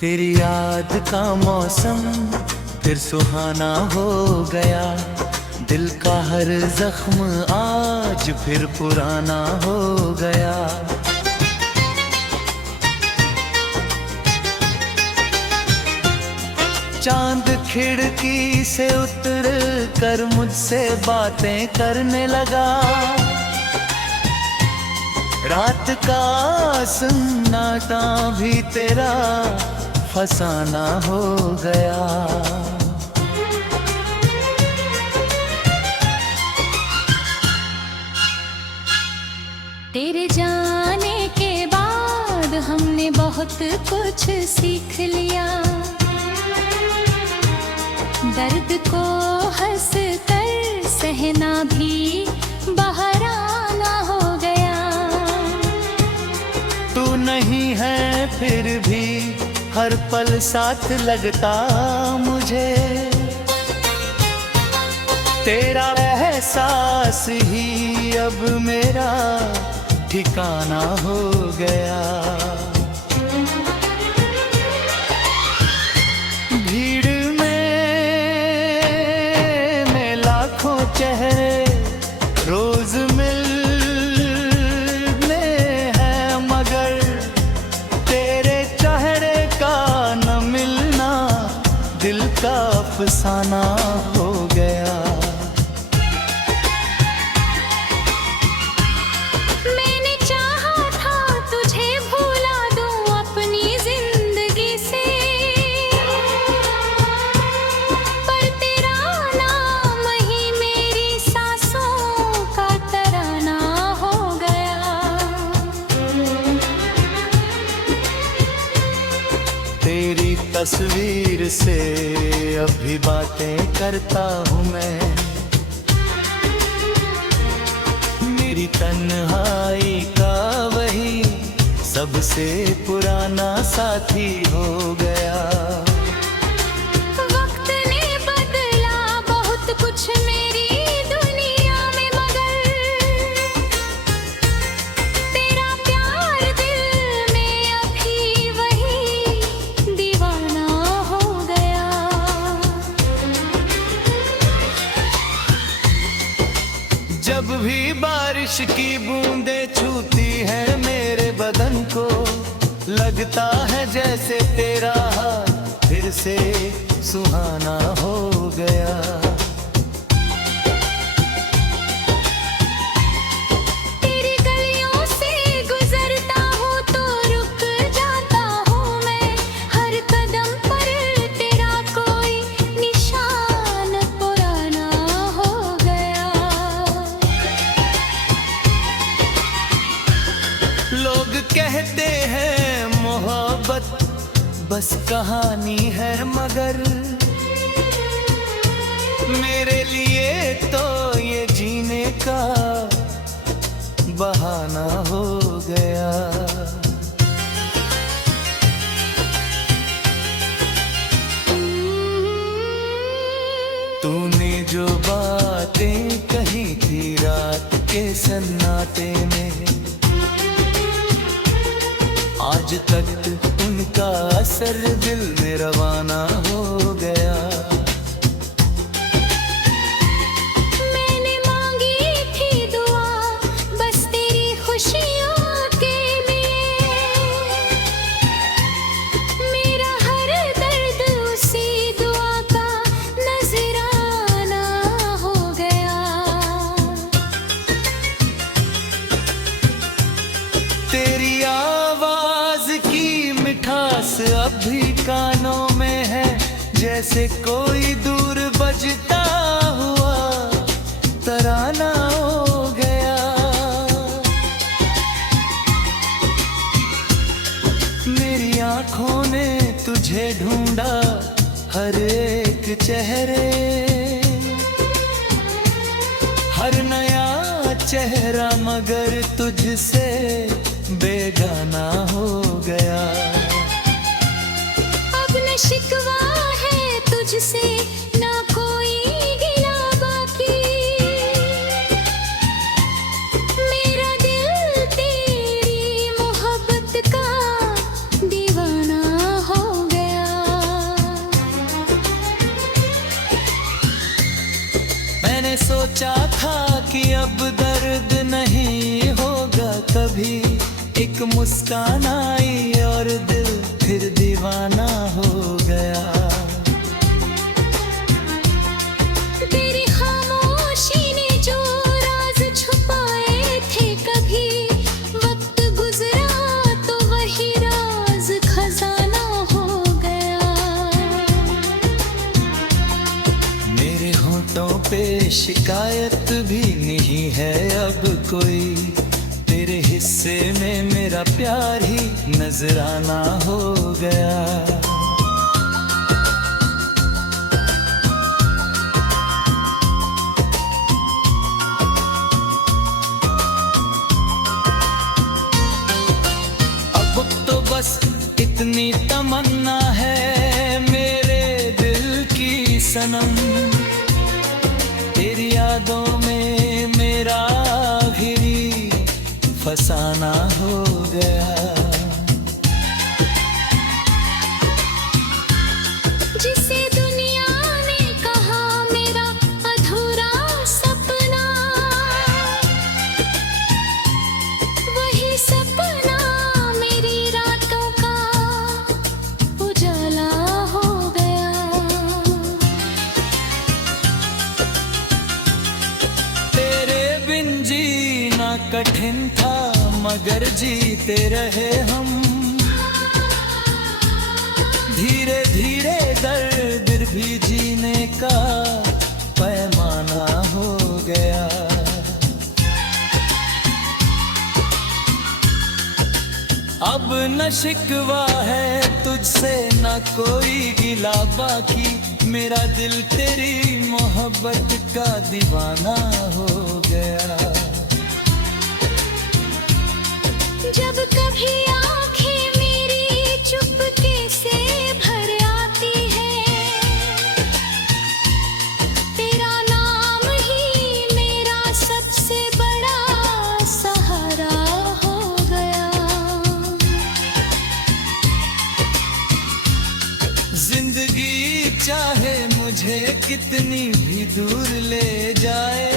तेरी याद का मौसम फिर सुहाना हो गया। दिल का हर जख्म आज फिर पुराना हो गया। चांद खिड़की से उतर कर मुझसे बातें करने लगा। रात का सन्नाटा भी तेरा फसाना हो गया। तेरे जाने के बाद हमने बहुत कुछ सीख लिया। दर्द को हंस कर सहना भी बहाना हो गया। तू नहीं है फिर भी हर पल साथ लगता मुझे। तेरा एहसास ही अब मेरा ठिकाना हो गया। भीड़ में लाखों चेहरे रोज मिलने हैं, मगर तेरे चेहरे का न मिलना दिल का अफसाना हो गया। मैंने चाहा था तुझे भुला दूं अपनी जिंदगी से, पर तेरा नाम ही मेरी सांसों का तराना हो गया। तेरी तस्वीर से अब भी बातें करता हूँ मैं। मेरी तन्हाई का वही सबसे पुराना साथी हो गया। वक्त ने बदला बहुत कुछ मेरी दुनिया में, मगर तेरा प्यार दिल में अभी वही दीवाना हो गया। जब भी बारिश की बूंदें छूती हैं मेरे बदन को, लगता है जैसे तेरा हाथ फिर से सुहाना हो गया। तेरी गलियों से गुजरता हूँ तो रुक जाता हूँ मैं। हर कदम पर तेरा कोई निशान पुराना हो गया। लोग कहते हैं मोहब्बत बस कहानी है, मगर मेरे लिए तो ये जीने का बहाना हो गया। तूने जो बातें कही थी रात के सन्नाटे में, आज तक उनका असर दिल में रवाना हो गया। मैंने मांगी थी दुआ बस तेरी खुशियों के लिए। मेरा हर दर्द उसी दुआ का नजराना हो गया। तेरी आवाज की मिठास अब भी कानों में है, जैसे कोई दूर बजता हुआ तराना हो गया। मेरी आंखों ने तुझे ढूंढा हर एक चेहरे, हर नया चेहरा मगर तुझसे बेगाना हो गया। अब न शिकवा है तुझसे ना कोई गिला बाकी। मेरा दिल तेरी मोहब्बत का दीवाना हो गया। कि अब दर्द नहीं होगा कभी। एक मुस्कान आई और दिल फिर दीवाना हो गया। तेरी खामोशी ने जो राज छुपाए थे कभी, वक्त गुजरा तो वही राज खजाना हो गया। मेरे होठों पे शिकायत भी नहीं है अब कोई, तेरे हिस्से में मेरा प्यार ही नजराना हो गया। अब तो बस इतनी तमन्ना है मेरे दिल की सनम, तेरी यादों में मेरा भी फसाना हो गया। जिसे दुनिया ने कहा मेरा अधूरा सपना, वही सपना मेरी रातों का उजाला हो गया। तेरे बिन जीना कठिन था मगर जीते रहे हम, धीरे धीरे दर्द भी जीने का पैमाना हो गया। अब न शिकवा है तुझसे न कोई गिला बाकी, मेरा दिल तेरी मोहब्बत का दीवाना हो गया। जब कभी आंखें मेरी चुपके से भर आती है, तेरा नाम ही मेरा सबसे बड़ा सहारा हो गया। जिंदगी चाहे मुझे कितनी भी दूर ले जाए,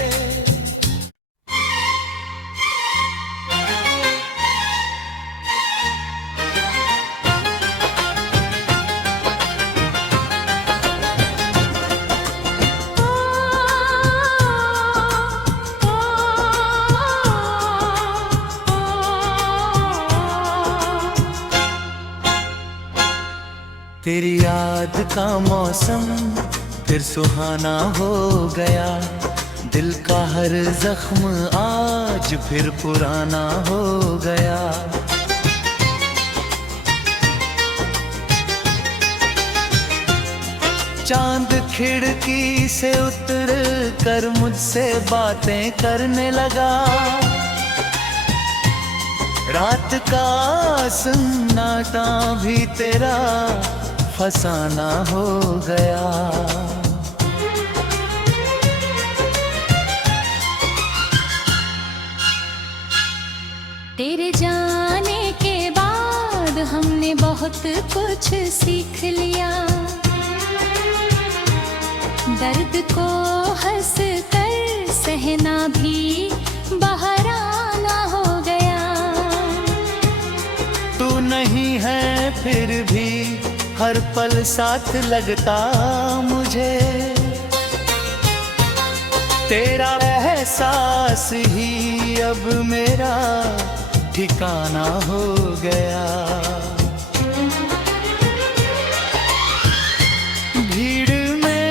तेरी याद का मौसम फिर सुहाना हो गया। दिल का हर जख्म आज फिर पुराना हो गया। चांद खिड़की से उतर कर मुझसे बातें करने लगा। रात का सन्नाटा भी तेरा फसाना हो गया। तेरे जाने के बाद हमने बहुत कुछ सीख लिया। दर्द को हंस कर सहना भी बहराना हो गया। तू नहीं है फिर भी हर पल साथ लगता मुझे। तेरा एहसास ही अब मेरा ठिकाना हो गया। भीड़ में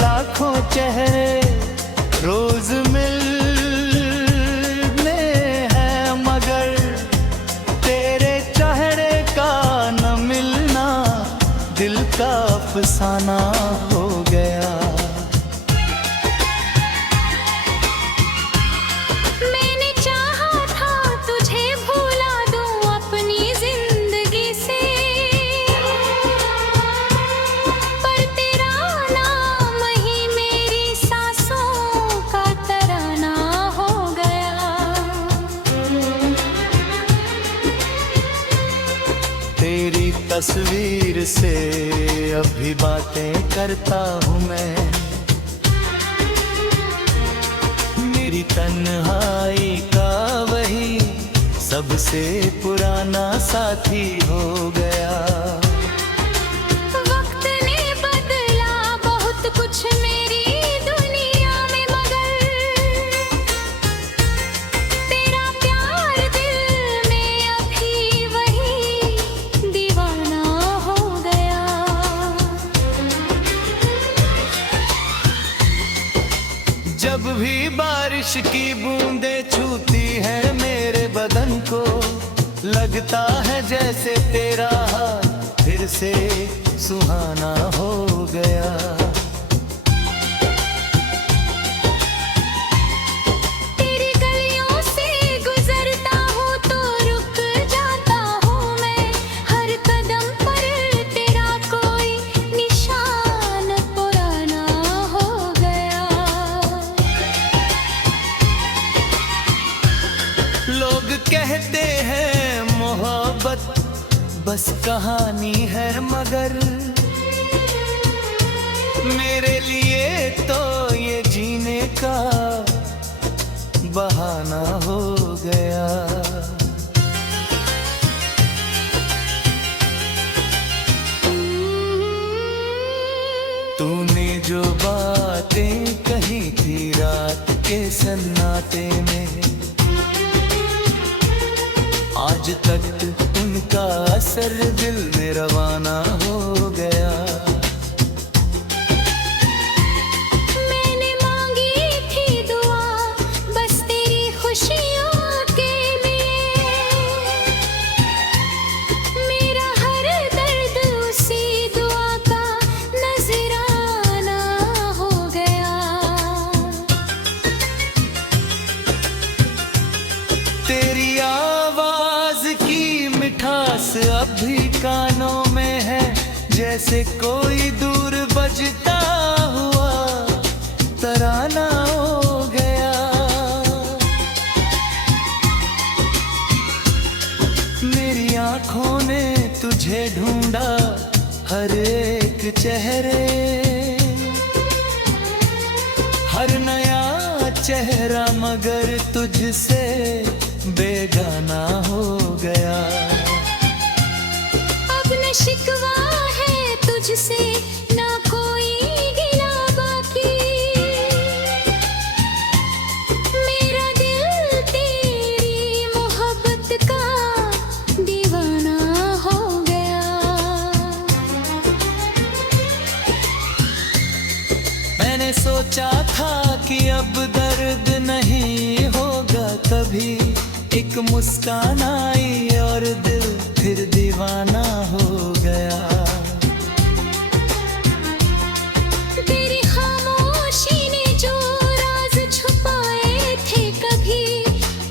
लाखों चेहरे रोज मिलने हैं, मगर तेरे चेहरे का न मिलना दिल का अफसाना हो गया। मैंने चाहा था तुझे भुला दूं अपनी जिंदगी से, पर तेरा नाम ही मेरी सांसों का तराना हो गया। तेरी तस्वीर से अब भी बातें करता हूँ मैं। मेरी तन्हाई का वही सबसे पुराना साथी हो गया। वक्त ने बदला बहुत कुछ मेरी दुनिया में, मगर तेरा प्यार दिल में अभी वही दीवाना हो गया। जब भी बारिश की बूंदें छूती है मेरे बदन को, लगता है जैसे तेरा हाथ फिर से सुहाना हो गया। तेरी गलियों से गुजरता हूँ तो रुक जाता हूँ मैं, हर कदम पर तेरा कोई निशान पुराना हो गया। लोग कहते हैं मोहब्बत बस कहानी है, मगर मेरे लिए तो ये जीने का बहाना हो गया। तूने जो बातें कही थी रात के सन्नाटे में, आज तक उनका असर दिल में रवाना हो गया। मैंने मांगी थी दुआ बस तेरी खुशियों के लिए, मेरा हर दर्द उसी दुआ का नजराना हो गया। तेरी आवाज की मिठास अभी कानों में है, जैसे कोई दूर बजता हुआ तराना हो गया। मेरी आंखों ने तुझे ढूंढा हर एक चेहरे, हर नया चेहरा मगर तुझसे बेगाना हो गया। अब न शिकवा है तुझसे ना कोई गिला बाकी, मेरा दिल तेरी मोहब्बत का दीवाना हो गया। मैंने सोचा था कि अब दर्द नहीं होगा कभी, एक मुस्कान आई और दिल फिर दीवाना हो गया। तेरी खामोशी ने जो राज छुपाए थे कभी,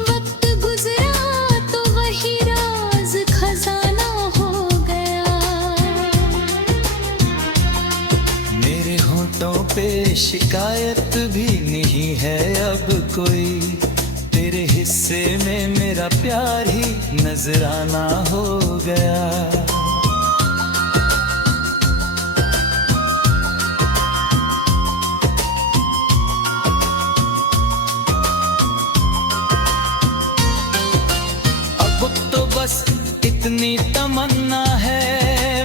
वक्त गुजरा तो वही राज खजाना हो गया। मेरे होठों पे शिकायत भी नहीं है अब कोई, तेरे हिस्से में मेरा प्यार ही नजराना हो गया। अब तो बस इतनी तमन्ना है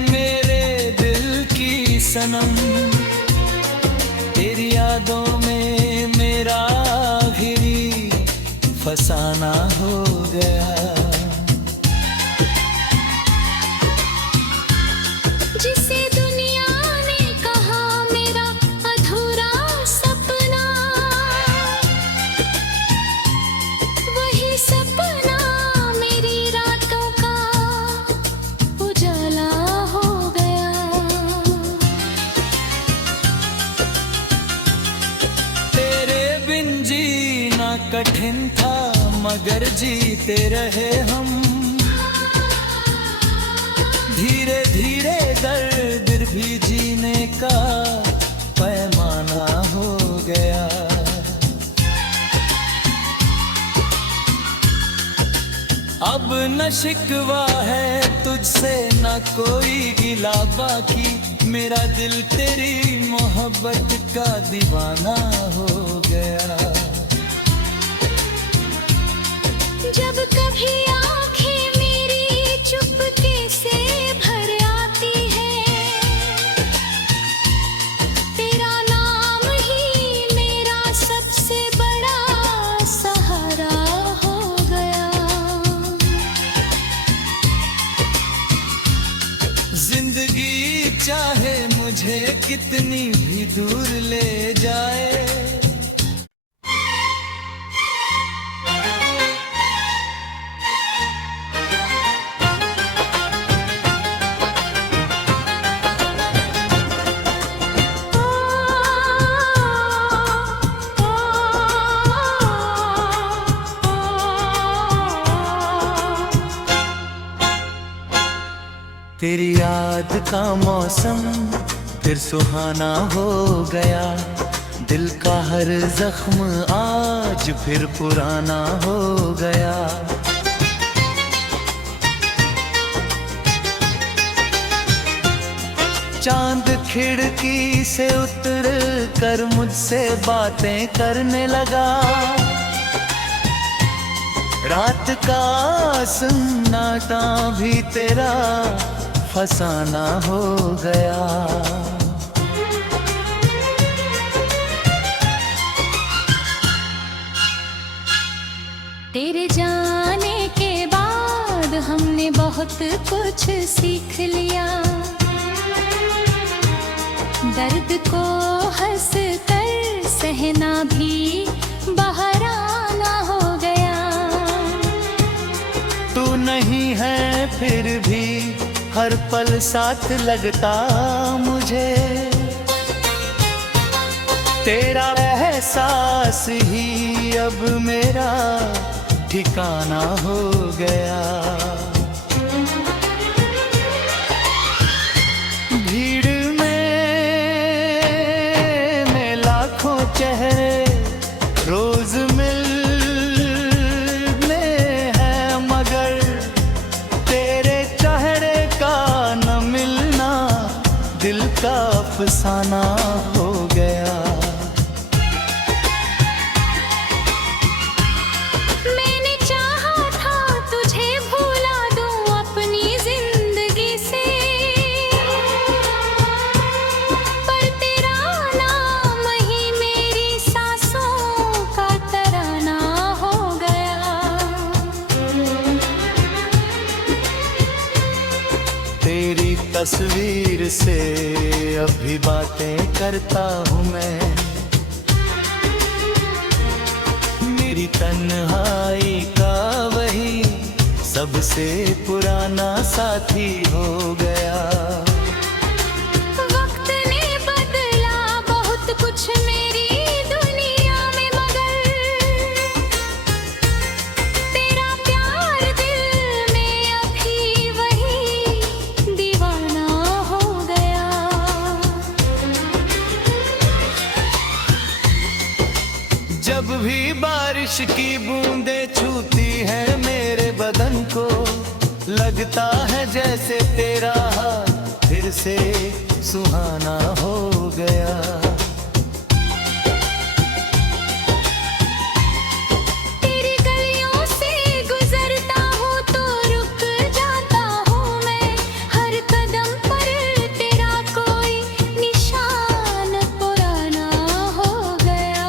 मेरे दिल की सनम, तेरी यादों में मेरा भी फसाना हो गया। जिसे दुनिया ने कहा मेरा अधूरा सपना, वही सपना मेरी रातों का उजाला हो गया। तेरे बिन जीना कठिन था मगर जीते रहे हम, धीरे धीरे दर्द भी जीने का पैमाना हो गया। अब न शिकवा है तुझसे न कोई गिला बाकी, मेरा दिल तेरी मोहब्बत का दीवाना हो गया। कितनी भी दूर ले जाए। तेरी याद का मौसम फिर सुहाना हो गया, दिल का हर जख्म आज फिर पुराना हो गया। चांद खिड़की से उतर कर मुझसे बातें करने लगा, रात का सन्नाटा भी तेरा फसाना हो गया। तेरे जाने के बाद हमने बहुत कुछ सीख लिया, दर्द को हंस कर सहना भी बहराना हो गया। तू नहीं है फिर भी हर पल साथ लगता मुझे, तेरा एहसास ही अब मेरा ठिकाना हो गया। भीड़ में लाखों चेहरे रोज मिलने हैं, मगर तेरे चेहरे का न मिलना दिल का अफसाना हो गया। मैंने चाहा था तुझे भुला दूं अपनी जिंदगी से, पर तेरा नाम ही मेरी सांसों का तराना हो गया। तेरी तस्वीर से अब भी बातें करता हूँ मैं, मेरी तन्हाई का वही सबसे पुराना साथी हो गया। वक्त ने बदला बहुत कुछ मेरी दुनिया में, मगर तेरा प्यार दिल में अभी वही दीवाना हो गया। जब भी बारिश की बूंदें छूती हैं मेरे बदन को, लगता है जैसे तेरा हाथ फिर से सुहाना हो गया। तेरी गलियों से गुजरता हूँ तो रुक जाता हूँ मैं, हर कदम पर तेरा कोई निशान पुराना हो गया।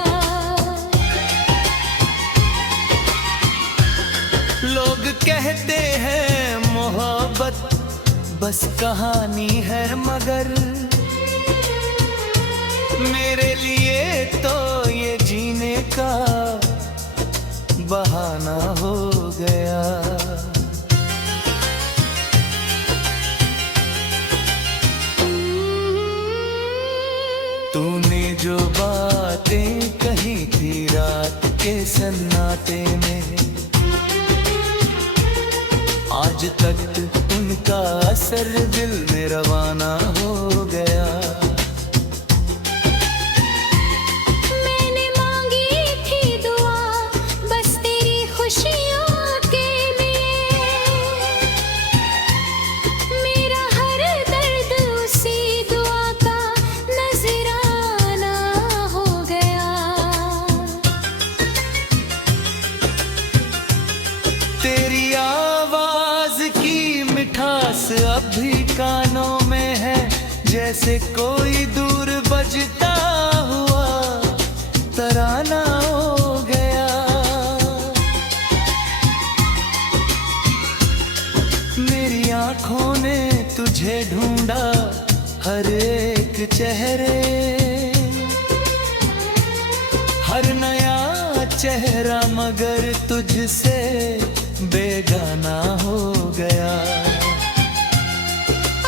लोग कहते हैं मोहब्बत बस कहानी है, मगर मेरे लिए तो ये जीने का बहाना हो गया। तूने जो बातें कही थी रात के सन्नाटे में, आज तक उनका असर दिल में रवाना हो गया। मैंने मांगी थी दुआ बस तेरी खुशियों के लिए, मेरा हर दर्द उसी दुआ का नजराना हो गया। तेरी आवाज की मिठास अब भी कानों में है, जैसे कोई दूर बजता हुआ तराना हो गया। मेरी आंखों ने तुझे ढूंढा हर एक चेहरे, हर नया चेहरा मगर तुझसे बेगाना हो गया।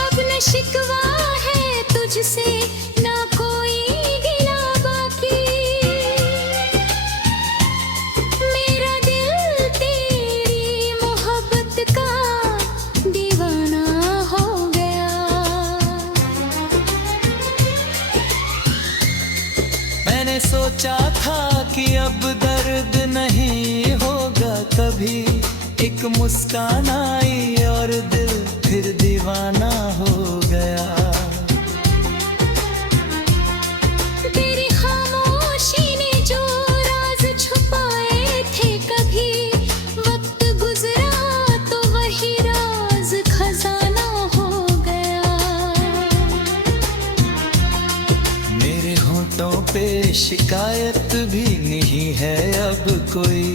अब न शिकवा है तुझसे, ना कोई गिला बाकी। मेरा दिल तेरी मोहब्बत का दीवाना हो गया। मैंने सोचा था कि अब दर्द नहीं होगा कभी, एक मुस्कान आई और दिल फिर दीवाना हो गया। तेरी खामोशी ने जो राज छुपाए थे कभी, वक्त गुजरा तो वही राज खजाना हो गया। मेरे होठों पे शिकायत भी नहीं है अब कोई,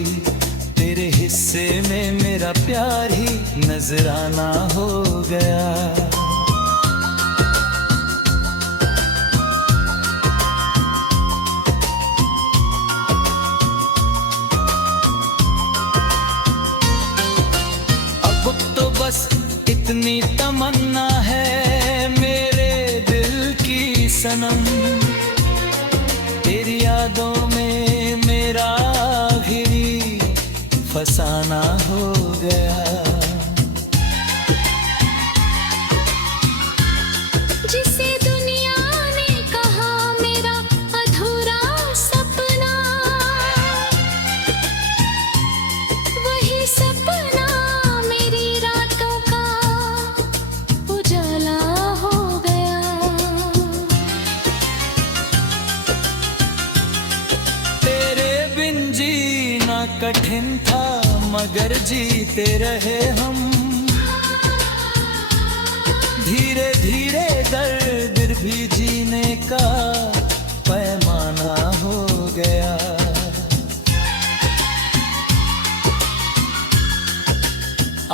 तेरे हिस्से में मेरा प्यार ही नजराना हो गया। अब तो बस इतनी तमन्ना है मेरे दिल की सनम, तेरी यादों में मेरा भी फसाना हो गया। जिसे दुनिया ने कहा मेरा अधूरा सपना, वही सपना मेरी रातों का उजाला हो गया। तेरे बिन जीना कठिन था मगर जीते रहे हम, धीरे धीरे दर्द भी जीने का पैमाना हो गया।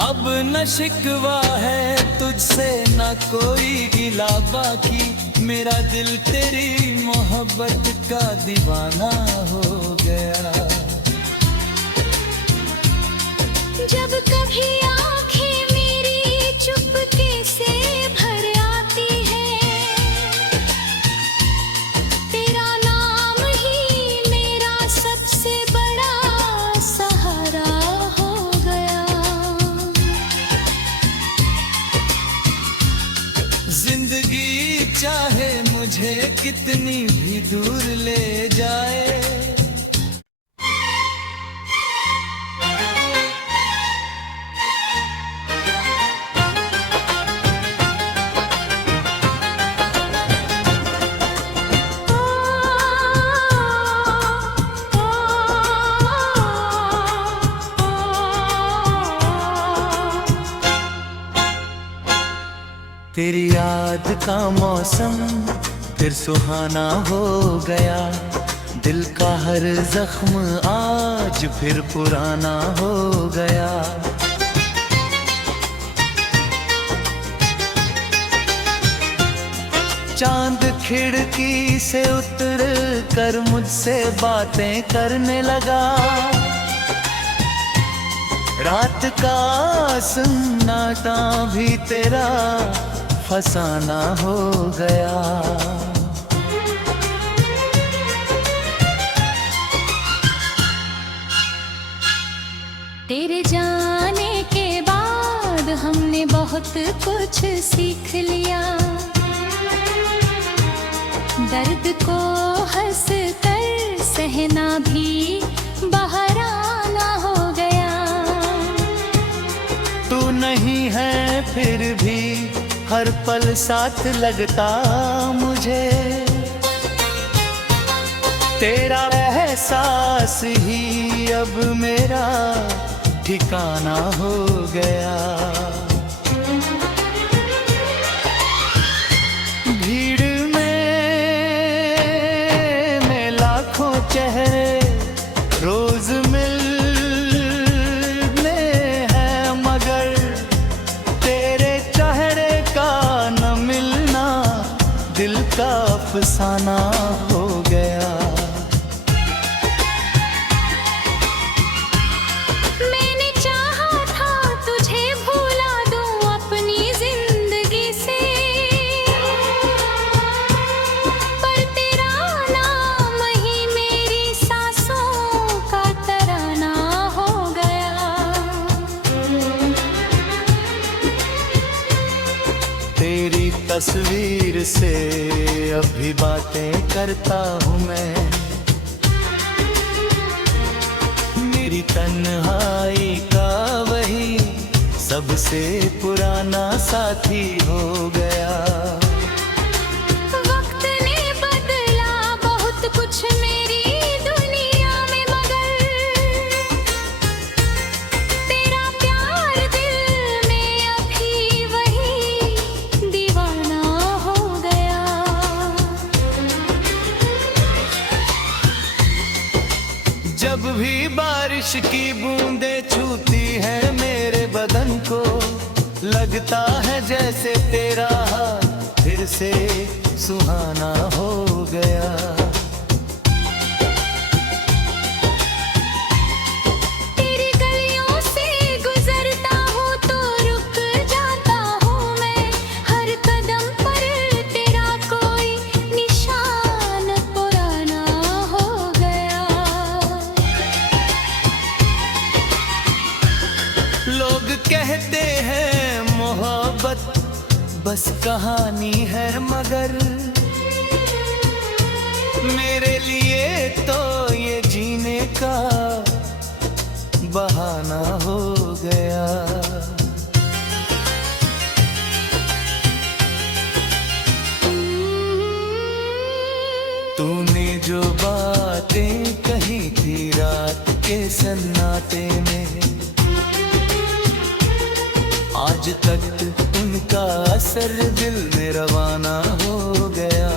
अब न शिकवा है तुझसे, न कोई गिला बाकी, मेरा दिल तेरी मोहब्बत का दीवाना हो गया। जब कभी आंखें मेरी चुपके से भर आती है, तेरा नाम ही मेरा सबसे बड़ा सहारा हो गया। जिंदगी चाहे मुझे कितनी भी दूर ले जाए, तेरी याद का मौसम फिर सुहाना हो गया, दिल का हर जख्म आज फिर पुराना हो गया। चांद खिड़की से उतर कर मुझसे बातें करने लगा, रात का सन्नाटा भी तेरा फसाना हो गया। तेरे जाने के बाद हमने बहुत कुछ सीख लिया, दर्द को हंस कर सहना भी बहराना हो गया। तू नहीं है फिर भी हर पल साथ लगता मुझे, तेरा एहसास ही अब मेरा ठिकाना हो गया। भीड़ में लाखों चेहरे रोज मिलने हैं, मगर तेरे चेहरे का न मिलना दिल का अफसाना हो गया। मैंने चाहा था तुझे भुला दूं अपनी जिंदगी से, पर तेरा नाम ही मेरी सांसों का तराना हो गया। तेरी तस्वीर से अब भी बातें करता हूँ मैं, मेरी तन्हाई का वही सबसे पुराना साथी हो गया। वक्त ने बदला बहुत कुछ मेरी दुनिया में, मगर तेरा प्यार दिल में अभी वही दीवाना हो गया। जब भी बारिश की बूंदें छूती है मेरे बदन को, लगता है जैसे तेरा हाथ फिर से सुहाना हो गया। तेरी गलियों से गुजरता हूँ तो रुक जाता हूँ मैं, हर कदम पर तेरा कोई निशान पुराना हो गया। लोग कहते हैं मोहब्बत बस कहानी है, मगर मेरे लिए तो ये जीने का बहाना हो गया। तूने जो बातें कही थी रात के सन्नाटे में, आज तक उनका असर दिल में रवाना हो गया।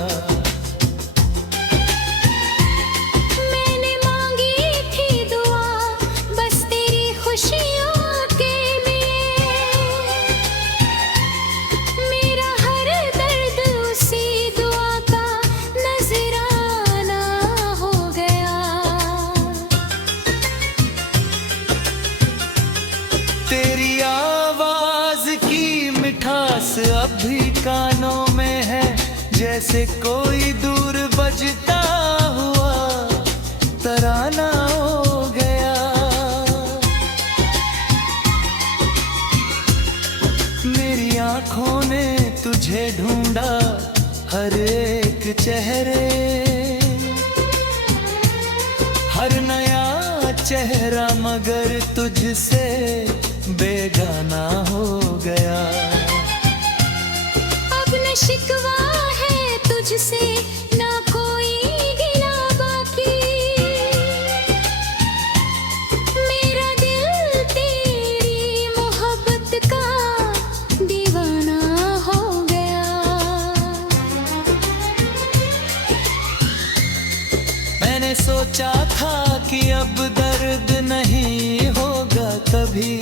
मैंने मांगी थी दुआ बस तेरी खुशियों के लिए, मेरा हर दर्द उसी दुआ का नजराना हो गया। तेरी आवाज की मिठास अब भी कानों में है, जैसे कोई दूर बजता हुआ तराना हो गया। मेरी आंखों ने तुझे ढूंढा हर एक चेहरे, हर नया चेहरा मगर तुझसे बेगाना हो गया। अब न शिकवा है तुझसे ना कोई गिला बाकी, मेरा दिल तेरी मोहब्बत का दीवाना हो गया। मैंने सोचा था कि अब दर्द नहीं होगा कभी,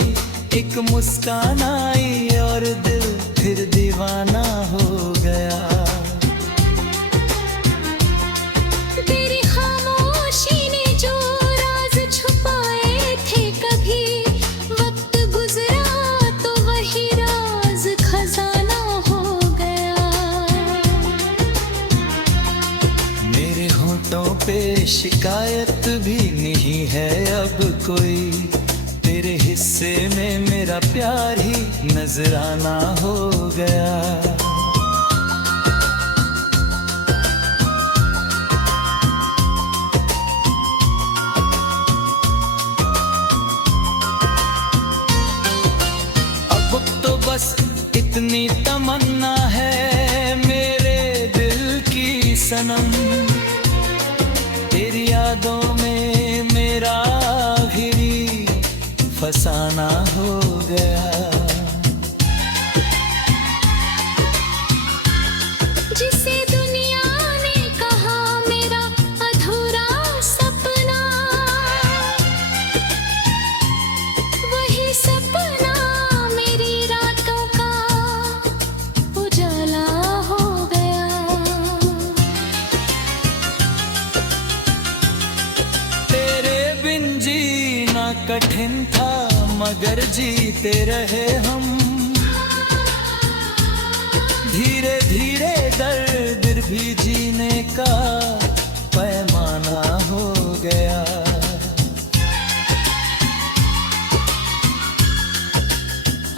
एक मुस्कान आई और दिल फिर दीवाना हो गया। तेरी खामोशी ने जो राज छुपाए थे कभी, वक्त गुजरा तो वही राज खजाना हो गया। मेरे होठों पे शिकायत भी नहीं है अब कोई, तेरे हिस्से में मेरा प्यार ही नजराना हो गया। अब तो बस इतनी तमन्ना है मेरे दिल की सनम, तेरी यादों में मेरा भी फसाना हो गया। जिसे दुनिया ने कहा मेरा अधूरा सपना, वही सपना मेरी रातों का उजाला हो गया। कठिन था मगर जीते रहे हम। धीरे धीरे दर्द भी जीने का पैमाना हो गया।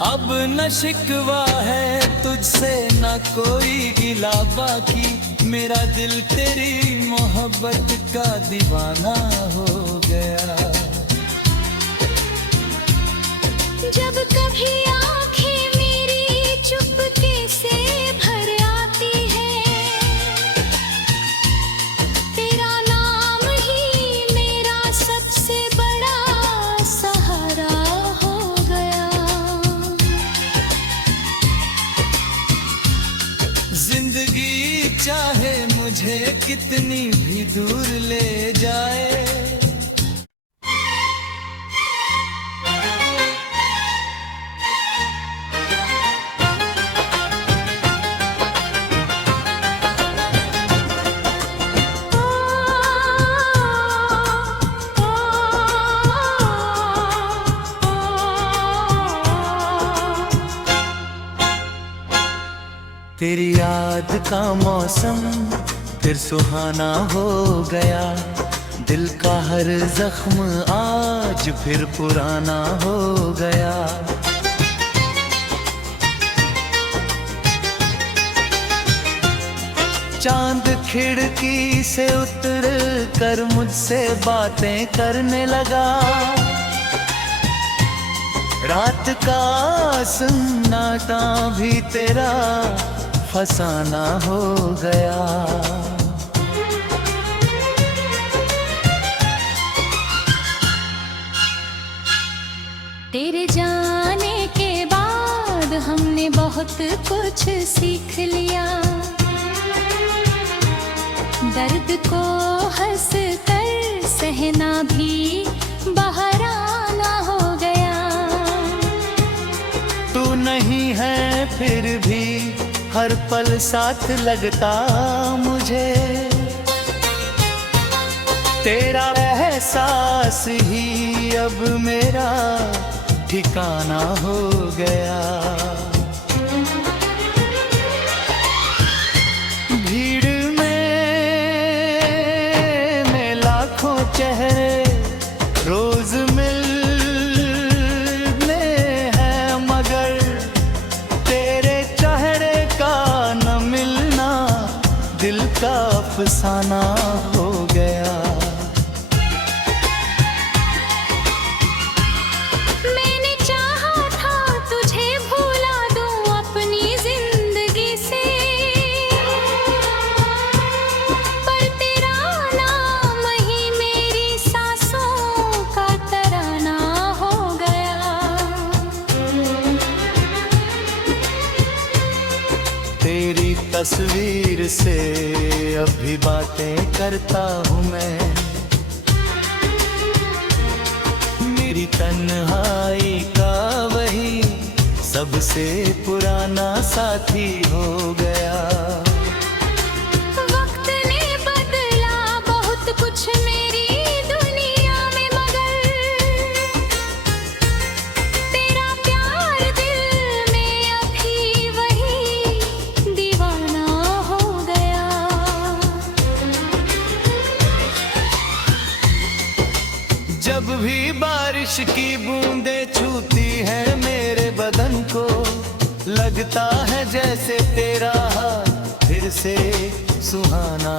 अब न शिकवा है तुझसे न कोई गिला, बाकी मेरा दिल तेरी मोहब्बत का दीवाना हो गया। जब कभी आंखें मेरी चुपके से भर आती है, तेरा नाम ही मेरा सबसे बड़ा सहारा हो गया। जिंदगी चाहे मुझे कितनी भी दूर ले जाए, तेरी याद का मौसम फिर सुहाना हो गया। दिल का हर जख्म आज फिर पुराना हो गया। चांद खिड़की से उतर कर मुझसे बातें करने लगा। रात का सन्नाटा भी तेरा फसाना हो गया। तेरे जाने के बाद हमने बहुत कुछ सीख लिया। दर्द को हंस कर सहना भी बहाना हो गया। तू नहीं है फिर भी हर पल साथ लगता मुझे। तेरा एहसास ही अब मेरा ठिकाना हो गया। भीड़ में लाखों चेहरे रोज मिलने हैं, मगर तेरे चेहरे का न मिलना दिल का अफसाना हो गया। मैंने चाहा था तुझे भुला दूं अपनी जिंदगी से, पर तेरा नाम ही मेरी सांसों का तराना हो गया। तेरी तस्वीर से अब भी बातें करता हूँ मैं। मेरी तन्हाई का वही सबसे पुराना साथी हो गया। वक्त ने बदला बहुत कुछ मेरी दुनिया में, मगर तेरा प्यार दिल में अभी वही दीवाना हो गया। जब भी बारिश की बूंदें छूती है मेरे बदन को, लगता है जैसे तेरा हाथ फिर से सुहाना